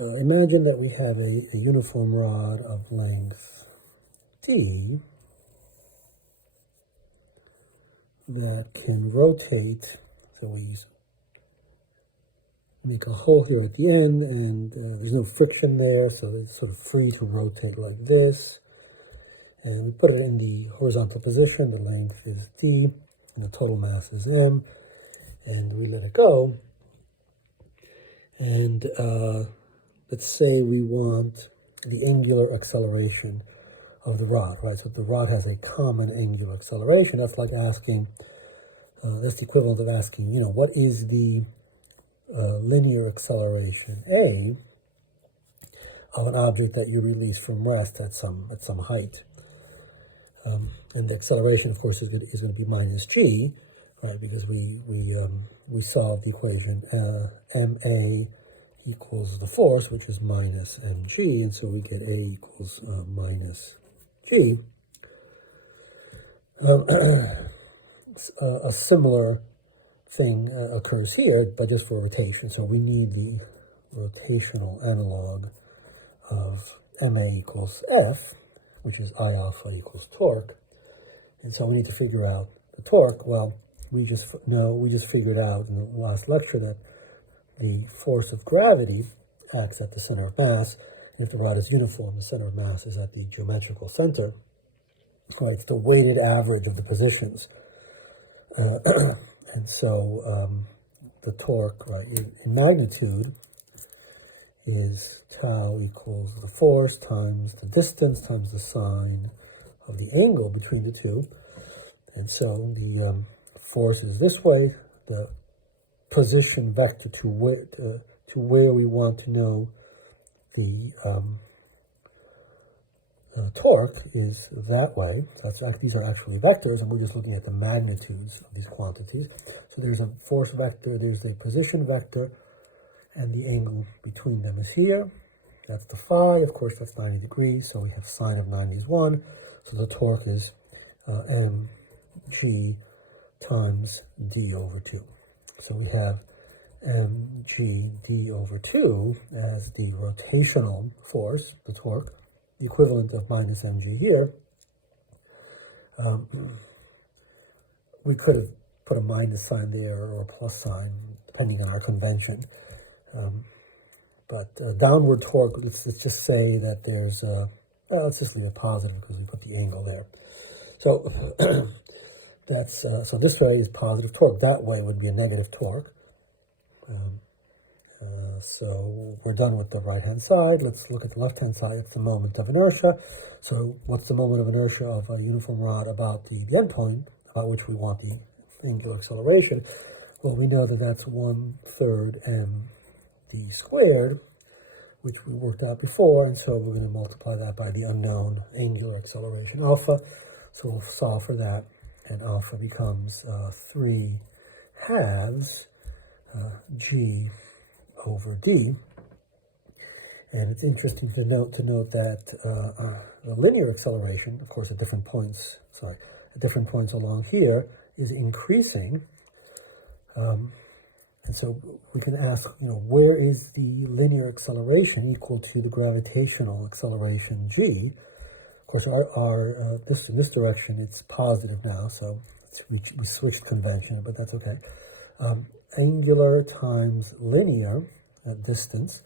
Imagine that we have a uniform rod of length d that can rotate. So we make a hole here at the end, and there's no friction there, so it's sort of free to rotate like this. And we put it in the horizontal position. The length is d, and the total mass is m, and we let it go. And let's say we want the angular acceleration of the rod, right? So the rod has a common angular acceleration. That's like asking, that's the equivalent of asking, what is the linear acceleration A of an object that you release from rest at some height. And the acceleration, of course, is going to be minus g, right? Because we solved the equation ma equals the force, which is minus mg, and so we get a equals minus g. A similar thing occurs here, but just for rotation. So we need the rotational analog of ma equals f, which is I alpha equals torque. And so we need to figure out the torque. Well, we just figured out in the last lecture that the force of gravity acts at the center of mass. And if the rod is uniform, the center of mass is at the geometrical center. Right, it's the weighted average of the positions. And so the torque, right, in magnitude is tau equals the force times the distance times the sine of the angle between the two. And so the force is this way. The position vector to where we want to know the torque is that way. So these are actually vectors, and we're just looking at the magnitudes of these quantities. So there's a force vector, there's a position vector, and the angle between them is here. That's the phi. Of course, that's 90 degrees, so we have sine of 90 is 1. So the torque is mg times d over 2. So we have mg d over 2 as the rotational force, the torque, the equivalent of minus mg here. We could have put a minus sign there or a plus sign, depending on our convention. But downward torque, let's just say that there's, let's just leave it positive because we put the angle there. So that's, so this way is positive torque. That way would be a negative torque. So we're done with the right-hand side. Let's look at the left-hand side. It's the moment of inertia. So what's the moment of inertia of a uniform rod about the endpoint, about which we want the angular acceleration? Well, we know that that's 1/3 md squared, which we worked out before, and so we're going to multiply that by the unknown angular acceleration alpha. So we'll solve for that, and alpha becomes 3/2 g over d. And it's interesting to note that the linear acceleration, of course, at different points along here, is increasing. And so we can ask, where is the linear acceleration equal to the gravitational acceleration g? Of course, in this direction, it's positive now, so we switched convention, but that's okay. Angular times linear distance.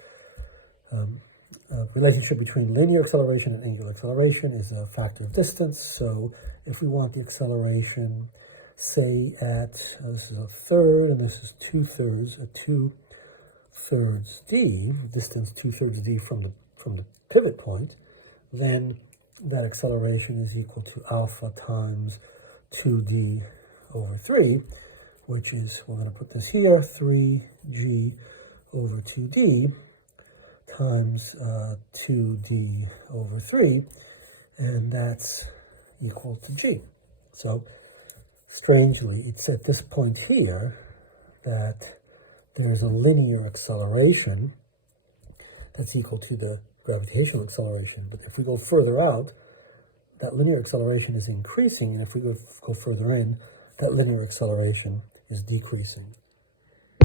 Relationship between linear acceleration and angular acceleration is a factor of distance. So if we want the acceleration, say at, this is 1/3 and this is 2/3, at 2/3 d, distance 2/3 d from the pivot point, then that acceleration is equal to alpha times 2d over 3, which is, we're going to put this here, 3g over 2d times 2d over 3, and that's equal to g. So strangely, it's at this point here that there's a linear acceleration that's equal to the gravitational acceleration. But if we go further out, that linear acceleration is increasing, and if we go further in, that linear acceleration is decreasing.